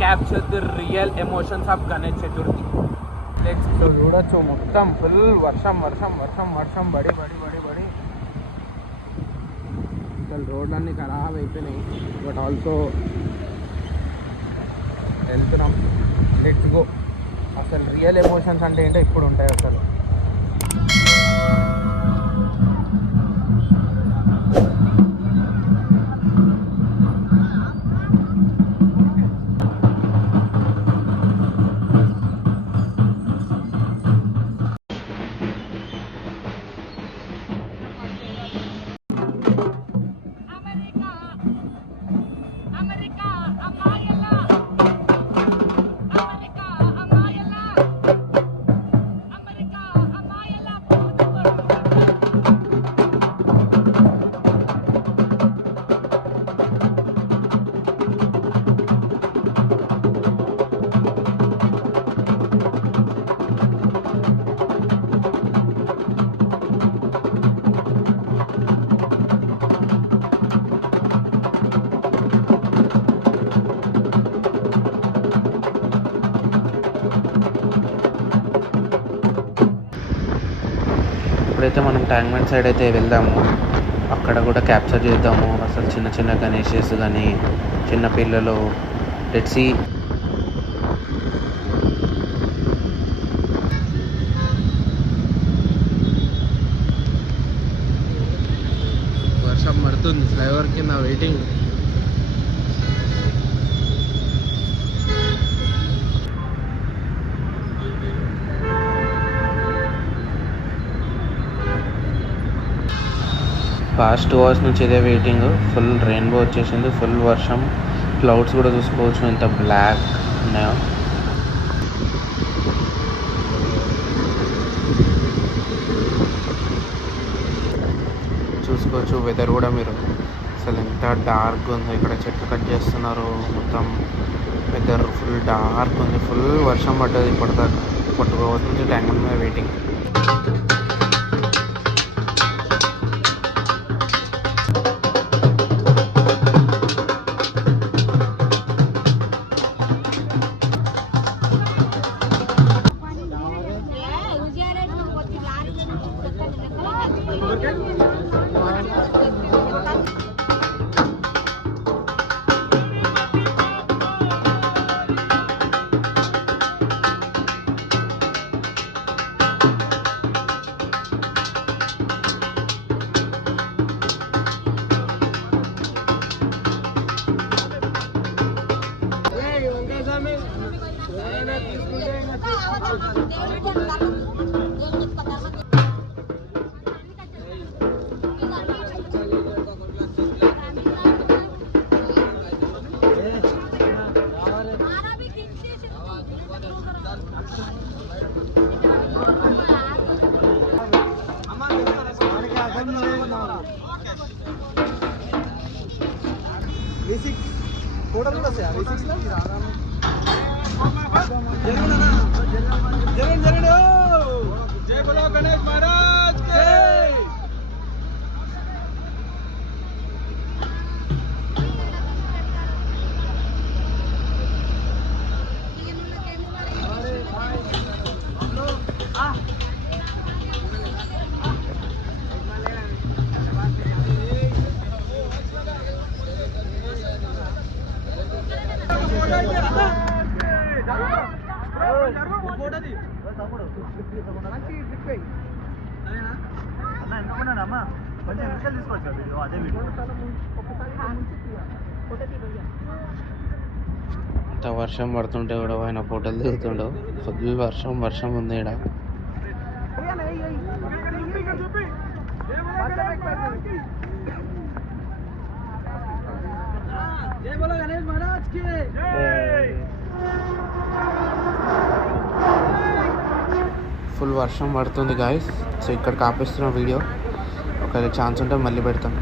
capture the real emotions of Ganesh Chaturthi. Let's go. చూడొచ్చు మొత్తం ఫుల్ వర్షం వర్షం వర్షం వర్షం బడి బడి బడి బడి అసలు రోడ్లన్నీ ఖరాబ్ అయిపోయినాయి. బట్ ఆల్సో వెళ్తున్నాం. Let's go. అసలు రియల్ ఎమోషన్స్ అంటే ఏంటో ఇప్పుడు ఉంటాయి అసలు. ఇప్పుడైతే మనం ట్యాంక్మెంట్ సైడ్ అయితే వెళ్దాము. అక్కడ కూడా క్యాప్చర్ చేద్దాము అసలు చిన్న చిన్న గణేషెస్ కానీ చిన్న పిల్లలు. Let's see. వర్షం పడుతుంది ఫ్లైఓవర్ కింద వెయిటింగ్. పాస్ట్ 2 hours నుంచి ఇదే వెయిటింగ్. ఫుల్ రెయిన్బో వచ్చేసింది, ఫుల్ వర్షం. క్లౌడ్స్ కూడా చూసుకోవచ్చు ఎంత బ్లాక్ ఉన్నాయో. చూసుకోవచ్చు వెదర్ కూడా మీరు అసలు ఎంత డార్క్ ఉందో. ఇక్కడ చెట్లు కట్ చేస్తున్నారు మొత్తం. వెదర్ ఫుల్ డార్క్ ఉంది, ఫుల్ వర్షం పడ్డది ఇప్పటిదాకా. 2 hours నుంచి ట్యాంక్ మీద వెయిటింగ్. जय बोलो गणेश महाराज के। ఇంత వర్షం పడుతుంటే కూడా ఆయన ఫోటోలు దిగుతుండో. ఫుల్ వర్షం వర్షం ఉంది ఇక్కడ. ఫుల్ వర్షం పడుతుంది గాయస్. సో ఇక్కడ ఆపేస్తున్న వీడియో. ఒకవేళ ఛాన్స్ ఉంటే మళ్ళీ పెడతాం.